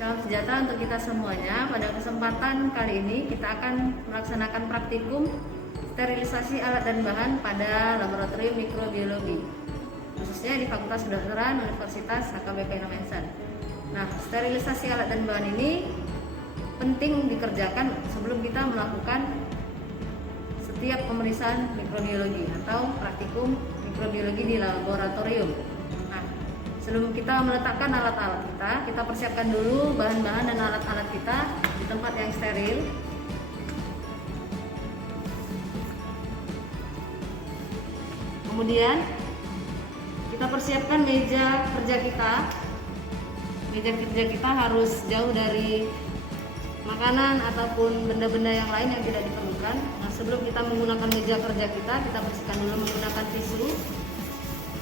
Salam sejahtera untuk kita semuanya. Pada kesempatan kali ini kita akan melaksanakan praktikum sterilisasi alat dan bahan pada laboratorium mikrobiologi, khususnya di Fakultas Kedokteran Universitas HKBP Nomensen. Nah, sterilisasi alat dan bahan ini penting dikerjakan sebelum kita melakukan setiap pemeriksaan mikrobiologi atau praktikum mikrobiologi di laboratorium. Sebelum kita meletakkan alat-alat kita persiapkan dulu bahan-bahan dan alat-alat kita di tempat yang steril. Kemudian kita persiapkan meja kerja kita. Meja kerja kita harus jauh dari makanan ataupun benda-benda yang lain yang tidak diperlukan. Nah, sebelum kita menggunakan meja kerja kita bersihkan dulu menggunakan tisu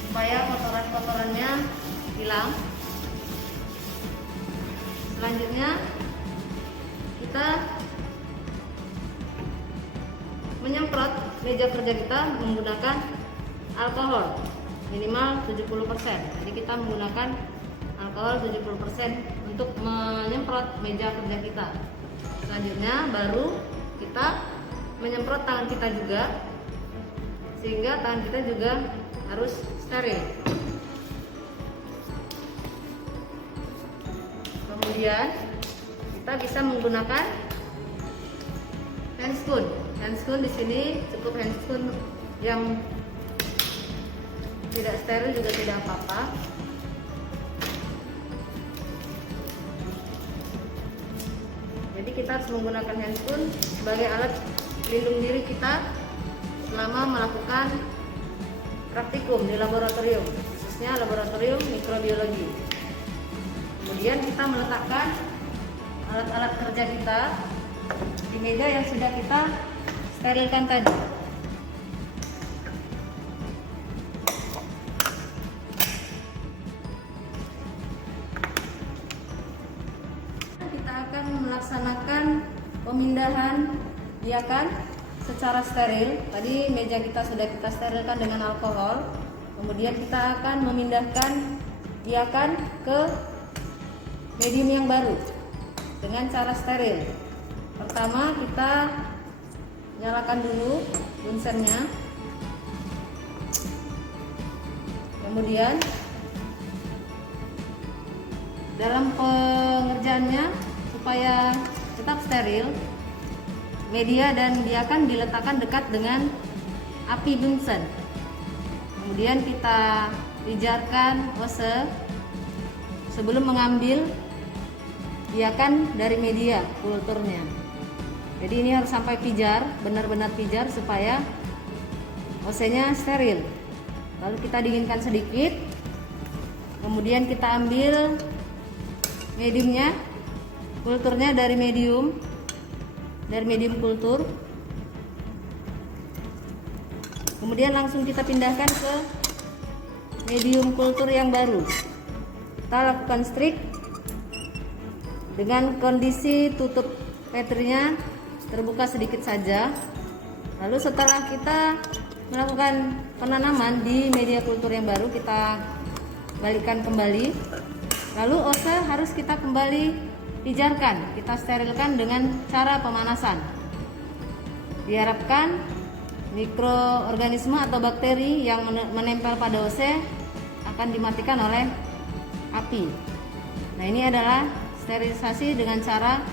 supaya kotoran-kotorannya hilang. Selanjutnya kita menyemprot meja kerja kita menggunakan alkohol minimal 70%. Jadi kita menggunakan alkohol 70% untuk menyemprot meja kerja kita. Selanjutnya baru kita menyemprot tangan kita juga, sehingga tangan kita juga harus steril. Kemudian kita bisa menggunakan handscoon. Handscoon di sini cukup handscoon yang tidak steril juga tidak apa-apa. Jadi kita harus menggunakan handscoon sebagai alat pelindung diri kita selama melakukan praktikum di laboratorium, khususnya laboratorium mikrobiologi. Kemudian kita meletakkan alat-alat kerja kita di meja yang sudah kita sterilkan tadi. Kita akan melaksanakan pemindahan biakan secara steril. Tadi meja kita sudah kita sterilkan dengan alkohol. Kemudian kita akan memindahkan biakan ke medium yang baru dengan cara steril. Pertama kita nyalakan dulu bunsennya. Kemudian dalam pengerjaannya supaya tetap steril, media dan biakan diletakkan dekat dengan api bunsen. Kemudian kita pijarkan hose sebelum mengambil biakan dari media kulturnya. Jadi ini harus sampai pijar, benar-benar pijar supaya hose-nya steril. Lalu kita dinginkan sedikit. Kemudian kita ambil mediumnya, kulturnya dari medium kultur. Kemudian langsung kita pindahkan ke medium kultur yang baru. Kita lakukan strik dengan kondisi tutup petrinya terbuka sedikit saja. Lalu setelah kita melakukan penanaman di media kultur yang baru, kita balikkan kembali. Lalu hose harus kita kembali pijarkan, kita sterilkan dengan cara pemanasan. Diharapkan mikroorganisme atau bakteri yang menempel pada hose akan dimatikan oleh api. Nah, ini adalah sterilisasi dengan cara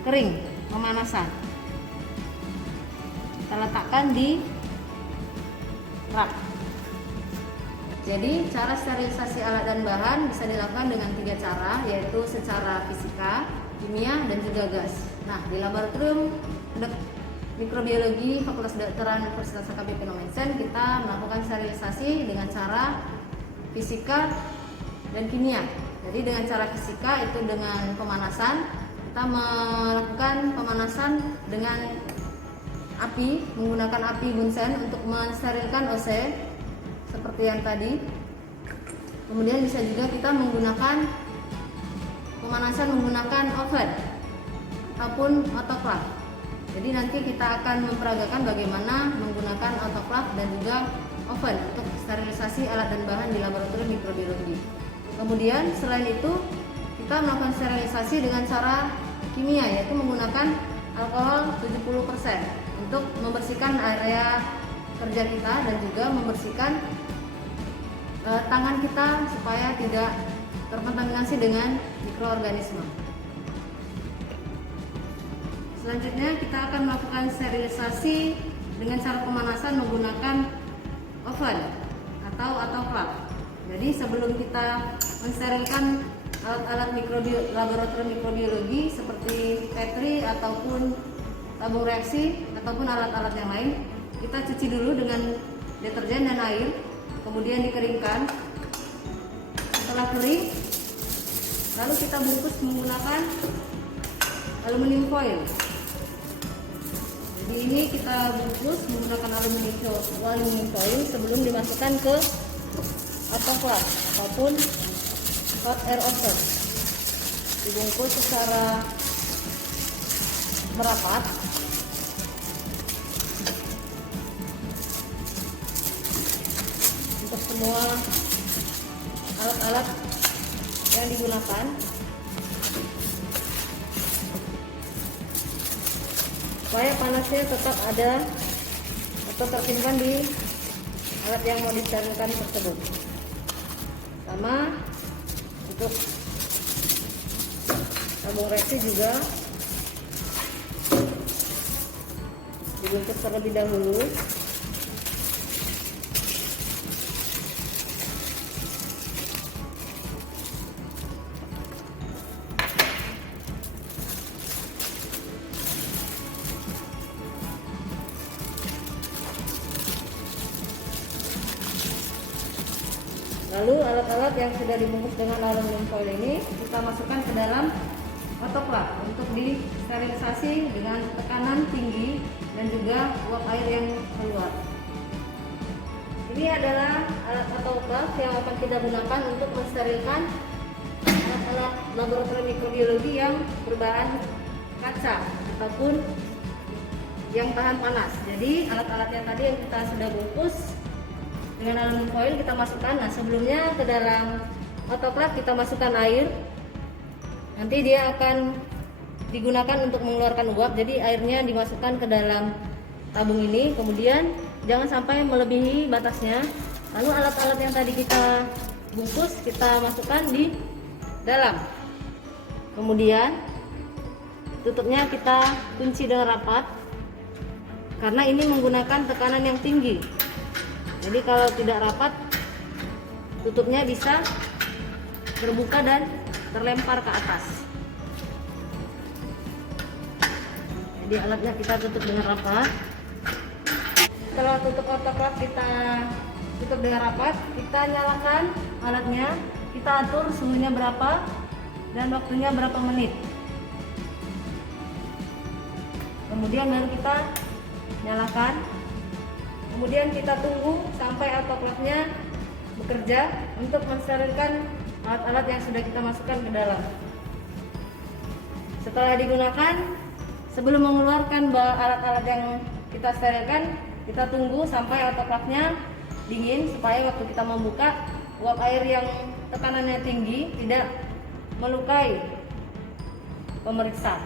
kering, pemanasan. Kita letakkan di rak. Jadi cara sterilisasi alat dan bahan bisa dilakukan dengan 3 cara, yaitu secara fisika, kimia, dan juga gas. Nah, di laboratorium mikrobiologi Fakultas Kedokteran Universitas HKBP Nomensen kita melakukan sterilisasi dengan cara fisika dan kimia. Jadi dengan cara fisika itu dengan pemanasan, kita melakukan pemanasan dengan api, menggunakan api bunsen untuk mensterilkan hose seperti yang tadi. Kemudian bisa juga kita menggunakan pemanasan menggunakan oven ataupun autoclave. Jadi nanti kita akan memperagakan bagaimana menggunakan autoclave dan juga oven untuk sterilisasi alat dan bahan di laboratorium mikrobiologi. Kemudian selain itu kita melakukan sterilisasi dengan cara kimia, yaitu menggunakan alkohol 70% untuk membersihkan area kerja kita dan juga membersihkan tangan kita supaya tidak terkontaminasi dengan mikroorganisme. Selanjutnya kita akan melakukan sterilisasi dengan cara pemanasan menggunakan oven atau autoclave. Jadi sebelum kita mensterilkan alat-alat laboratorium mikrobiologi seperti Petri ataupun tabung reaksi ataupun alat-alat yang lain, kita cuci dulu dengan deterjen dan air, kemudian dikeringkan. Setelah kering, lalu kita bungkus menggunakan aluminium foil. Jadi ini kita bungkus menggunakan aluminium foil sebelum dimasukkan ke autoclave ataupun hot air oven. Dibungkus secara merapat. Untuk semua alat-alat yang digunakan, supaya panasnya tetap ada atau tersimpan di alat yang mau disterilkan tersebut. Sama untuk tabung reaksi juga dibungkus terlebih dahulu. Lalu alat-alat yang sudah dibungkus dengan aluminium foil ini kita masukkan ke dalam autoclave untuk disterilisasi dengan tekanan tinggi dan juga uap air yang keluar. Ini adalah alat autoclave yang akan kita gunakan untuk mensterilkan alat-alat laboratorium mikrobiologi yang berbahan kaca ataupun yang tahan panas. Jadi alat-alatnya tadi yang kita sudah bungkus dengan aluminium foil kita masukkan. Nah, sebelumnya ke dalam autoclave kita masukkan air. Nanti dia akan digunakan untuk mengeluarkan uap. Jadi airnya dimasukkan ke dalam tabung ini. Kemudian jangan sampai melebihi batasnya. Lalu alat-alat yang tadi kita bungkus kita masukkan di dalam. Kemudian tutupnya kita kunci dengan rapat karena ini menggunakan tekanan yang tinggi. Jadi kalau tidak rapat, tutupnya bisa terbuka dan terlempar ke atas. Jadi alatnya kita tutup dengan rapat. Setelah tutup autoclave kita tutup dengan rapat, kita nyalakan alatnya, kita atur suhunya berapa dan waktunya berapa menit. Kemudian baru kita nyalakan. Kemudian kita tunggu sampai autoclave-nya bekerja untuk mensterilkan alat-alat yang sudah kita masukkan ke dalam. Setelah digunakan, sebelum mengeluarkan alat-alat yang kita sterilkan, kita tunggu sampai autoclave-nya dingin supaya waktu kita membuka, uap air yang tekanannya tinggi tidak melukai pemeriksa.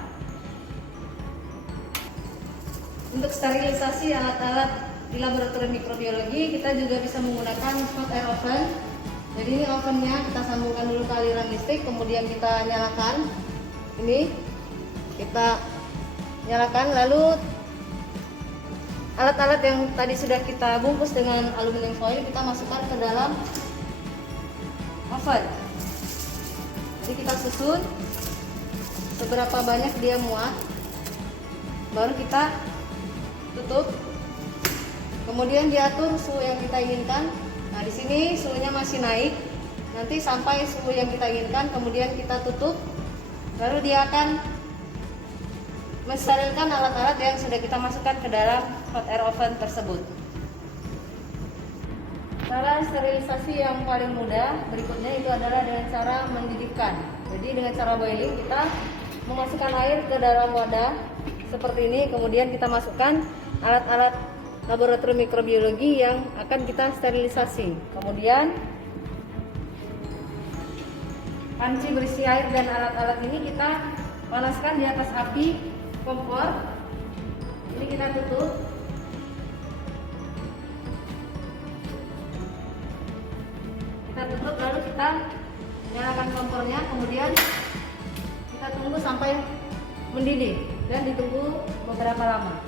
Untuk sterilisasi alat-alat di laboratorium mikrobiologi kita juga bisa menggunakan hot air oven. Jadi ini ovennya kita sambungkan dulu ke aliran listrik, kemudian kita nyalakan. Ini kita nyalakan, lalu alat-alat yang tadi sudah kita bungkus dengan aluminium foil kita masukkan ke dalam oven. Jadi kita susun seberapa banyak dia muat, baru kita tutup. Kemudian diatur suhu yang kita inginkan. Nah, di sini suhunya masih naik. Nanti sampai suhu yang kita inginkan, kemudian kita tutup. Baru dia akan mensterilkan alat-alat yang sudah kita masukkan ke dalam hot air oven tersebut. Cara sterilisasi yang paling mudah berikutnya itu adalah dengan cara mendidihkan. Jadi dengan cara boiling kita memasukkan air ke dalam wadah seperti ini, kemudian kita masukkan alat-alat laboratorium mikrobiologi yang akan kita sterilisasi. Kemudian panci berisi air dan alat-alat ini kita panaskan di atas api kompor. Ini kita tutup. Kita tutup lalu kita nyalakan kompornya, kemudian kita tunggu sampai mendidih dan ditunggu beberapa lama.